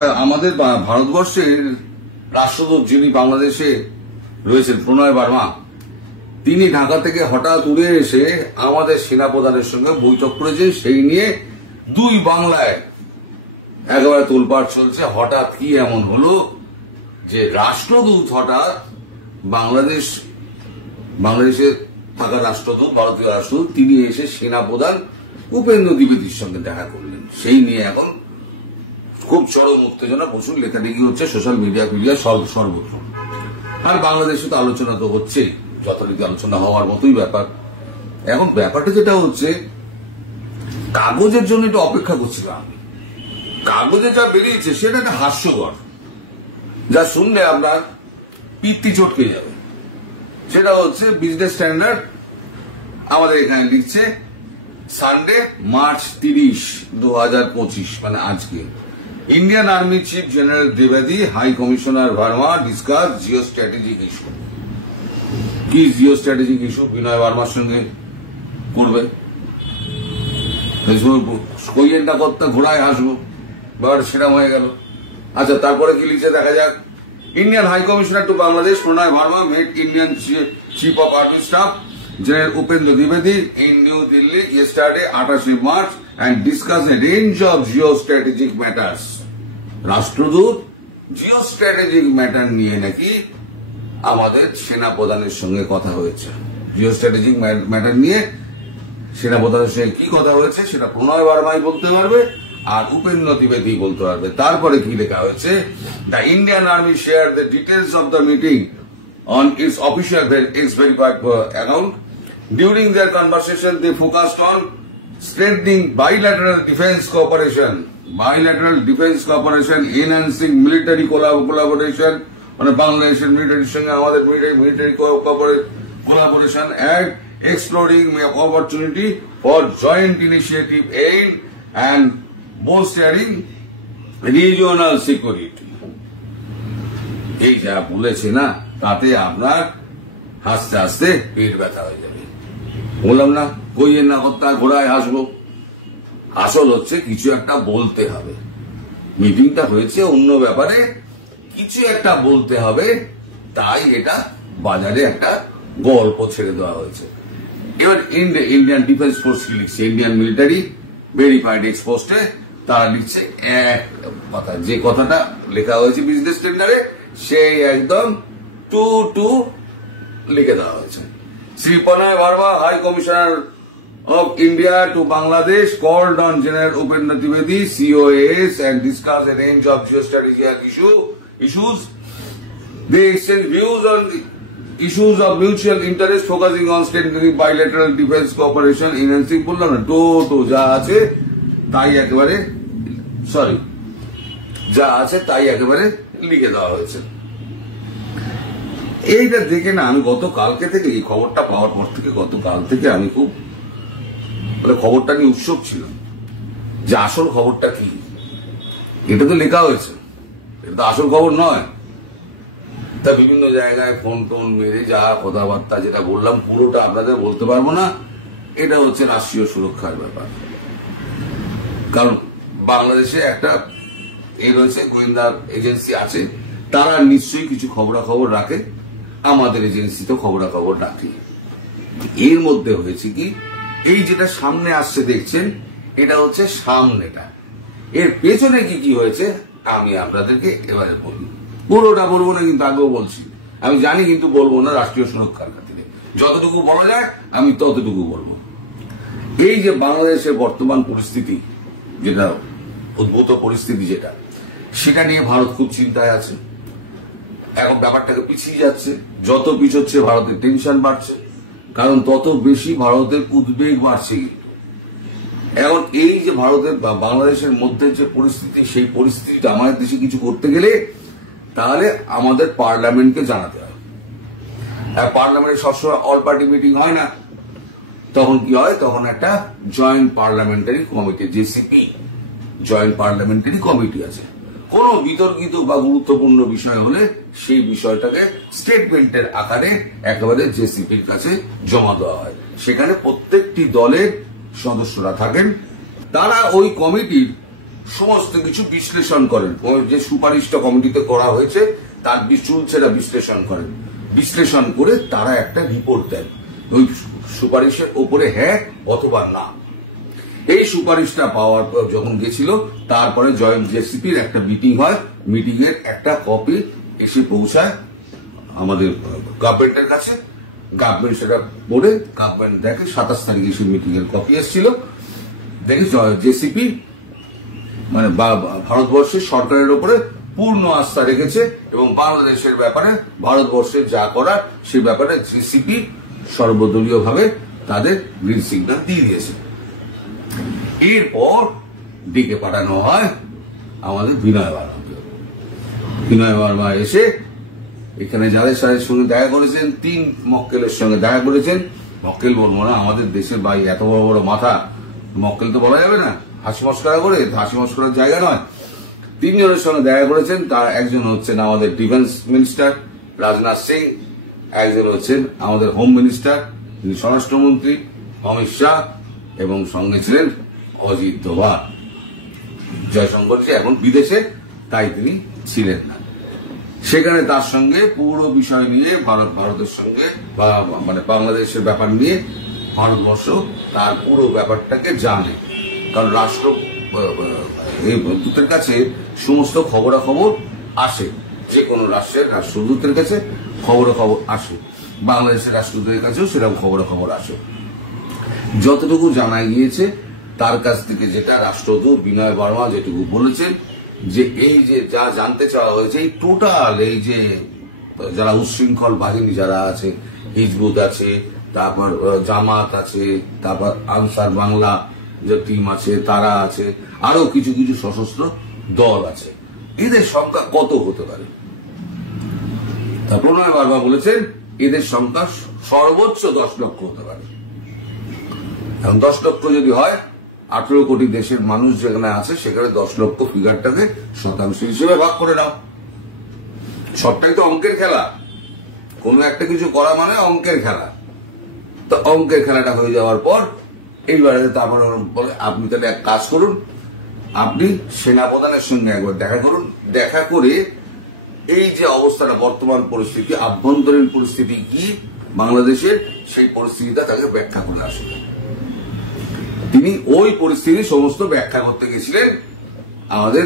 আমাদের ভারতবর্ষের রাষ্ট্রদূত যিনি বাংলাদেশে রয়েছেন প্রণয় বার্মা, তিনি ঢাকা থেকে হঠাৎ উড়ে এসে আমাদের সেনাপ্রধানের সঙ্গে বৈঠক করেছেন। সেই নিয়ে দুই বাংলায় একেবারে তোলপাড় চলছে। হঠাৎ কি এমন হলো যে রাষ্ট্রদূত হঠাৎ বাংলাদেশে থাকা রাষ্ট্রদূত, ভারতীয় রাষ্ট্রদূত, তিনি এসে সেনাপ্রধান উপেন্দ্র দ্বিবেদীর সঙ্গে দেখা করলেন। সেই নিয়ে এখন খুব চরম উত্তেজনা, প্রচুর লেখালেখি হচ্ছে সোশ্যাল মিডিয়া সর্বত্র। আর বাংলাদেশে তো আলোচনা তো হচ্ছে, যথারীতি আলোচনা হওয়ার মতোই ব্যাপার। এখন ব্যাপারটা যেটা হচ্ছে, কাগজের জন্য একটু অপেক্ষা করছিলাম। কাগজে যা বেরিয়েছে সেটা একটা হাস্যকর, যা শুনলে আপনার পিত্তি চটকে যাবে। সেটা হচ্ছে বিজনেস স্ট্যান্ডার্ড আমাদের এখানে লিখছে সানডে March 30, 2025, মানে আজকে, ইন্ডিয়ান আর্মি চিফ জেনারেল দ্বিবেদী, high commissioner Verma discuss geo strategic issue. কি জিও স্ট্র্যাটেজিক ইস্যু বিনয় ভার্মার সঙ্গে করবে? কইয়ের না কর্তা ঘোড়ায় হাসবো, ব্যাপার সেরকম হয়ে গেল। আচ্ছা, তারপরে কি লিখছে দেখা যাক। Indian high commissioner to Bangladesh Pranay Verma met Indian chief of army staff General Upendra Dwivedi in New Delhi yesterday, 28 March, and discussed a range of geostrategic matters. রাষ্ট্রদূত জিওস্ট্র্যাটেজিক ম্যাটার নিয়ে নাকি আমাদের সেনাপ্রধানের সঙ্গে কথা হয়েছে। জিওস্ট্র্যাটেজিক ম্যাটার নিয়ে সেনাপ্রধানের সঙ্গে কি কথা হয়েছে সেটা প্রণয় বার্মাই বলতে পারবে, আর উপেন্দ্র দ্বিবেদী বলতে পারবে। তারপরে কি লেখা হয়েছে, the Indian army share the details of the meeting on its official verified account. During their conversation, they focused on strengthening bilateral defense cooperation, enhancing military collaboration, মানে বাংলাদেশের মিলিটারির সঙ্গে আমাদের military collaboration, and exploring opportunity for joint initiative aid and bolstering regional security. এই যা বলেছে না, তাতে আপনার হাসতে হাসতে পেট ব্যথা হয়ে যাবে। বললাম না, কইয়ের না কর্তা ঘোড়ায় হাসবো। আসল হচ্ছে কিছু একটা বলতে হবে। মিটিংটা হয়েছে অন্য ব্যাপারে, কিছু একটা বলতে হবে, তাই এটা বাজারে একটা গল্প ছেড়ে দেওয়া হয়েছে। এবার ইন্ডিয়ান ডিফেন্স ফোর্স কি লিখছে, ইন্ডিয়ান মিলিটারি ভেরিফাইড এক্সপোস্টে তারা লিখছে এক কথা, যে কথাটা লেখা হয়েছে বিজনেস স্ট্যান্ডার্ডে সেই একদম টু লিখে দেওয়া হয়েছে। Shri Pranay Verma, high commissioner of India to Bangladesh, called on General Upendra Dwivedi, COAS, and discussed a range of geostrategic issues. They exchanged views on issues of mutual interest, focusing on strengthening bilateral defense cooperation, enhancing বললাম না যা আছে তাই একেবারে লিখে দেওয়া হয়েছে। এইটা দেখে না, আমি গতকালকে থেকে এই খবরটা পাওয়ার পর থেকে গতকাল থেকে আমি খুব খবরটা নিয়ে উৎসুক ছিলাম যে আসল খবরটা কি। এটা তো লেখা হয়েছে, এটা তো আসল খবর নয়। তা বিভিন্ন জায়গায় ফোন টোন মেরে যা কথাবার্তা যেটা বললাম পুরোটা আপনাদের বলতে পারবো না। এটা হচ্ছে রাষ্ট্রীয় সুরক্ষার ব্যাপার, কারণ বাংলাদেশে একটা এই রয়েছে গোয়েন্দা এজেন্সি আছে, তারা নিশ্চয়ই কিছু খবরাখবর রাখে, আমাদের এজেন্সি তো খবরাখবর রাখে। এর মধ্যে হয়েছে কি, এই যেটা সামনে আসছে দেখছেন, এটা হচ্ছে সামনেটা। এর পেছনে কি হয়েছে আমি আপনাদেরকে এবারে বলি। পুরোটা বলবো না, কিন্তু আগেও বলছি, আমি জানি কিন্তু বলবো না রাষ্ট্রীয় সুরক্ষার খাতিরে। যতটুকু বলা যায় আমি ততটুকু বলবো। এই যে বাংলাদেশের বর্তমান পরিস্থিতি, যেটা উদ্ভূত পরিস্থিতি, সেটা নিয়ে ভারত খুব চিন্তায় আছে। এখন ব্যাপারটাকে পিছিয়ে যাচ্ছে, যত পিছোচ্ছে ভারতের টেনশন বাড়ছে, কারণ তত বেশি ভারতের উদ্বেগ বাড়ছে। এখন এই যে ভারতের বাংলাদেশের মধ্যে যে পরিস্থিতি, সেই পরিস্থিতিটা আমাদের দেশে কিছু করতে গেলে তাহলে আমাদের পার্লামেন্টকে জানাতে হয়। পার্লামেন্টে সবসময় অল পার্টি মিটিং হয় না, তখন কি হয়, তখন একটা joint parliamentary committee, JCB, joint parliamentary committee আছে। কোন বিতর্কিত বা গুরুত্বপূর্ণ বিষয় হলে সেই বিষয়টাকে স্টেটমেন্টের আকারে একেবারে জেসিপির কাছে জমা দেওয়া হয়। সেখানে প্রত্যেকটি দলের সদস্যরা থাকেন, তারা ওই কমিটির সমস্ত কিছু বিশ্লেষণ করেন। যে সুপারিশটা কমিটিতে করা হয়েছে তার চুলছেরা বিশ্লেষণ করেন, বিশ্লেষণ করে তারা একটা রিপোর্ট দেন ওই সুপারিশের ওপরে হ্যাঁ অথবা না। এই সুপারিশটা পাওয়ার পর যখন গেছিল, তারপরে জয়েন্ট জেসিপির একটা মিটিং হয়, মিটিং এর একটা কপি এসে পৌঁছায় আমাদের গভর্নমেন্টের কাছে। গভর্নমেন্ট সেটা পড়ে গভর্নমেন্ট দেখে 27 তারিখে সেই মিটিং এর কপি এসেছিল, দেখে জেসিপি মানে ভারতবর্ষের সরকারের উপরে পূর্ণ আস্থা রেখেছে এবং বাংলাদেশের ব্যাপারে ভারতবর্ষের যা করার সে ব্যাপারে জেসিপি সর্বদলীয় ভাবে তাদের গ্রিন সিগন্যাল দিয়ে দিয়েছে। এরপর ডেকে পাঠানো হয় আমাদের বিনয় বার্মাকে। বিনয় বার্মা এসে এখানে যাদের সাথে সঙ্গে দেখা করেছেন, 3 মক্কেলের সঙ্গে দেখা করেছেন। মক্কেল বলবো না, আমাদের দেশের ভাই এত বড় বড় মাথা, মক্কেল তো বলা যাবে না, হাসি মস্করা করে, হাসি মস্করার জায়গা নয়। 3 জনের সঙ্গে দেখা করেছেন। তার একজন হচ্ছেন আমাদের ডিফেন্স মিনিস্টার রাজনাথ সিং, একজন হচ্ছেন আমাদের হোম মিনিস্টার তিনি স্বরাষ্ট্রমন্ত্রী অমিত শাহ, এবং সঙ্গে ছিলেন অজিত দোভাল। জয়শঙ্করজি এখন বিদেশে, তাই তিনি ছিলেন না সেখানে। তার সঙ্গে পুরো বিষয় নিয়ে ভারতের সঙ্গে মানে বাংলাদেশের ব্যাপার নিয়ে ভারতবর্ষ তার পুরো ব্যাপারটাকে জানে, কারণ রাষ্ট্রদূতের কাছে সমস্ত খবরাখবর আসে, যে কোনো রাষ্ট্রের রাষ্ট্রদূতের কাছে খবরাখবর আসে, বাংলাদেশের রাষ্ট্রদূতের কাছেও সেরকম খবরাখবর আসে। যতটুকু জানা গিয়েছে তার কাছ থেকে, যেটা রাষ্ট্রদূত বিনয় বার্মা যেটুকু বলেছেন, যে এই যে যা জানতে চাওয়া হয়েছে, এই টোটাল এই যে যারা উচ্ছৃঙ্খল বাহিনী যারা আছে, হিজবুত আছে, তারপর জামাত আছে, তারপর আনসার বাংলা যে টিম আছে তারা আছে, আরো কিছু কিছু সশস্ত্র দল আছে, এদের সংখ্যা কত হতে পারে? তা প্রণয় বার্মা বলেছেন এদের সংখ্যা সর্বোচ্চ 10 লক্ষ হতে পারে। এখন 10 লক্ষ যদি হয়, 18 কোটি দেশের মানুষ যেখানে আছে সেখানে 10 লক্ষ ফিগারটাকে শতাংশ হিসেবে ভাগ করে নাও। সবটাই তো অঙ্কের খেলা, কোনো একটা কিছু করা মানে অঙ্কের খেলা। তো অঙ্কের খেলাটা হয়ে যাওয়ার পর এইবারে তারপর বলে আপনি তাহলে এক কাজ করুন, আপনি সেনাপ্রধানের সঙ্গে একবার দেখা করুন, দেখা করে এই যে অবস্থাটা বর্তমান পরিস্থিতি, আভ্যন্তরীণ পরিস্থিতি কি বাংলাদেশের, সেই পরিস্থিতিটা তাকে ব্যাখ্যা করে আসবে। তিনি ওই পরিস্থিতি সমস্ত ব্যাখ্যা করতে গেছিলেন আমাদের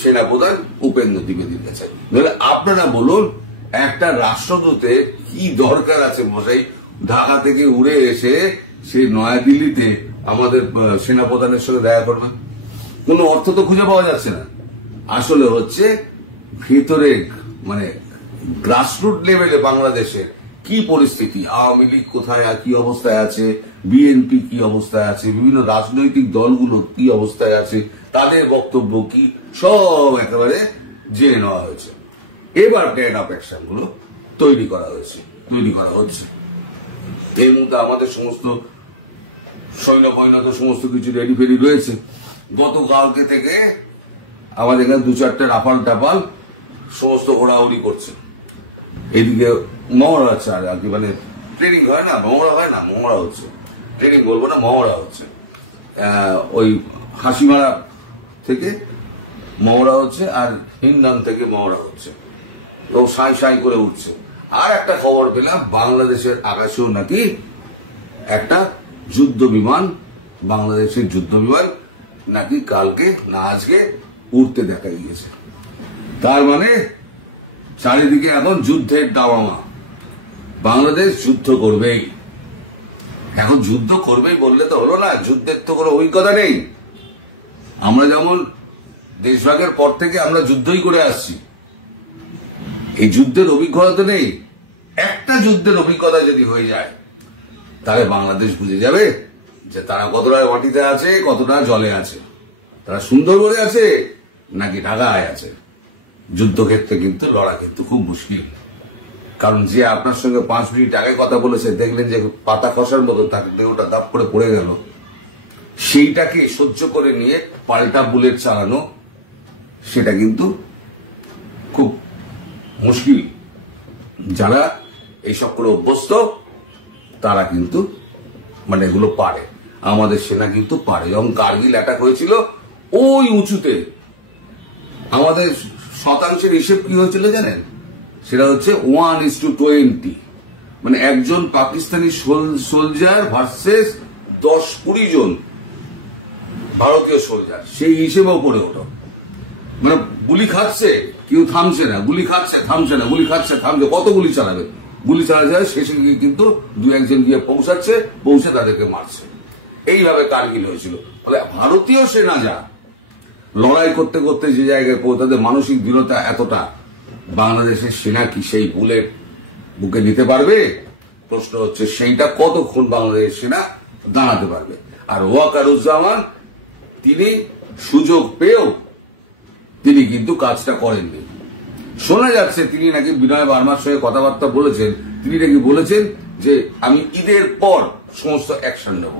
সেনাপ্রধান উপেন্দ্র দ্বিবেদীর কাছে। আপনারা বলুন, একটা রাষ্ট্রদূতের কি দরকার আছে মশাই ঢাকা থেকে উড়ে এসে সে নয়াদিল্লিতে আমাদের সেনাপ্রধানের সঙ্গে দেখা করবে? কোনো অর্থ তো খুঁজে পাওয়া যাচ্ছে না। আসলে হচ্ছে ভেতরে মানে গ্রাসরুট লেভেলে বাংলাদেশে কি পরিস্থিতি, আওয়ামী লীগ কোথায় কি অবস্থায় আছে, বিএনপি কি অবস্থায় আছে, বিভিন্ন রাজনৈতিক দলগুলো কি অবস্থায় আছে, তাদের বক্তব্য কি, সব একেবারে জেনে নেওয়া হয়েছে। এবার প্ল্যান অফ অ্যাকশন গুলো তৈরি করা হচ্ছে। এই মুহূর্তে আমাদের সমস্ত সৈন্য পৈনত সমস্ত কিছু রেডি ফেডি রয়েছে। গতকালকে থেকে আমাদের এখানে 2-4টে রাফাল টাপাল সমস্ত ঘোরাঘুরি করছে। এদিকে মহড়া হচ্ছে, আর কি মানে ট্রেনিং হয় না, মহড়া হয় না, মহড়া হচ্ছে, ট্রেনিং বলবো না, মহড়া হচ্ছে। ওই হাসিমারা থেকে মহড়া হচ্ছে আর হিন্দান থেকে মহড়া হচ্ছে, তো সাই সাই করে উঠছে। আর একটা খবর পেলাম, বাংলাদেশের আকাশেও নাকি একটা যুদ্ধ বিমান, বাংলাদেশের যুদ্ধ বিমান নাকি কালকে না আজকে উঠতে দেখা গিয়েছে। তার মানে চারিদিকে এখন যুদ্ধের দামামা। বাংলাদেশ যুদ্ধ করবেই। এখন যুদ্ধ করবেই বললে তো হলো না, যুদ্ধের তো কোনো অভিজ্ঞতা নেই। আমরা যেমন দেশভাগের পর থেকে আমরা যুদ্ধই করে আসছি, এই যুদ্ধের অভিজ্ঞতা তো নেই। একটা যুদ্ধের অভিজ্ঞতা যদি হয়ে যায়, তাহলে বাংলাদেশ বুঝে যাবে যে তারা কতটা মাটিতে আছে, কতটা জলে আছে, তারা সুন্দরবনে আছে নাকি ঢাকায় আছে। যুদ্ধক্ষেত্রে কিন্তু লড়া কিন্তু খুব মুশকিল, কারণ যে আপনার সঙ্গে 5 মিনিট আগে কথা বলেছে, দেখলেন যে পাতা খসার মতো তাকে দেহটা দাপ করে পড়ে গেল, সেইটাকে সহ্য করে নিয়ে পাল্টা বুলেট চালানো, সেটা কিন্তু খুব মুশকিল। যারা এইসব করে অভ্যস্ত তারা কিন্তু মানে এগুলো পারে, আমাদের সেনা কিন্তু পারে। যখন কার্গিল অ্যাটাক হয়েছিল ওই উঁচুতে আমাদের শতাংশের হিসেব কি হয়েছিল জানেন? সেটা হচ্ছে 1:20, মানে একজন পাকিস্তানি সোলজার ভার্সেস 10-20 জন ভারতীয় সোলজার, সেই হিসেবেও পড়ে ওঠো। মানে গুলি খাচ্ছে, কেউ থামছে না, গুলি খাচ্ছে থামছে না, গুলি খাচ্ছে থামছে, কত গুলি চালাবে? গুলি চালাতে শেষে গিয়ে কিন্তু 2-1 গিয়ে পৌঁছে তাদেরকে মারছে। এইভাবে কারগিল হয়েছিল। ফলে ভারতীয় সেনা যা লড়াই করতে করতে যে জায়গায় তাদের মানসিক দৃঢ়তা এতটা, বাংলাদেশের সেনা কি সেই বুলেট বুকে নিতে পারবে? প্রশ্ন হচ্ছে সেইটা কতক্ষণ বাংলাদেশের সেনা দাঁড়াতে পারবে। আর ওয়াকারুজ্জামান তিনি সুযোগ পেয়েও তিনি কিন্তু কাজটা করেননি। শোনা যাচ্ছে তিনি নাকি বিনয় বার্মার সঙ্গে কথাবার্তা বলেছেন, তিনি নাকি বলেছেন যে আমি ঈদের পর সমস্ত অ্যাকশন নেব।